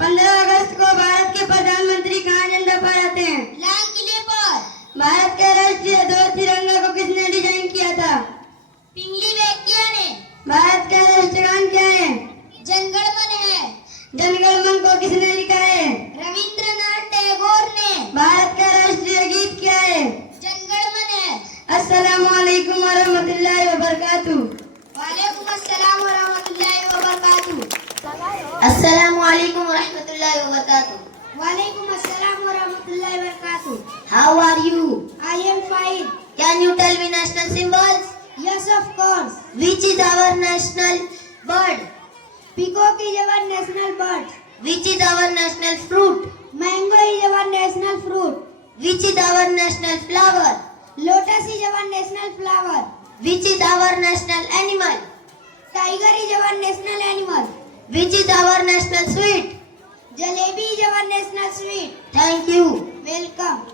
15 अगस्त को भारत के प्रधानमंत्री कहाँ झंडा फहराते हैं? लाल किले पर। भारत का राष्ट्रीय ध्वज तिरंगा को किसने डिजाइन किया था? पिंगली व्यक्तियों ने। भारत का राष्ट्रगान क्या है? जनगण मन है। जनगण मन को किसने लिखा है? रविंद्रनाथ टैगोर ने। भारत का राष्ट्रीय गीत क्या है? जनगण मन है। अस्सलामुअलैकुम वरहमतुल्लाहि वबरकातुहू। वालेकुम अस्सलाम व रहमतुल्लाहि व बरकातुहू। अस्सलामुअलैकुम वरहमतुल्लाहि वबरकातुहू। वालेकुम अस्सलाम व रहमतुल्लाहि व बरकातुहू। How are you? I am fine. Can you tell me national symbols? Yes, of course. Which is our national bird? Peacock is our national bird. Which is our national fruit? Mango is our national fruit. Which is our national flower? Lotus is our national flower. Which is our national animal? Tiger is our national animal. Which is our national sweet? Jalebi is our national sweet. Thank you. Welcome.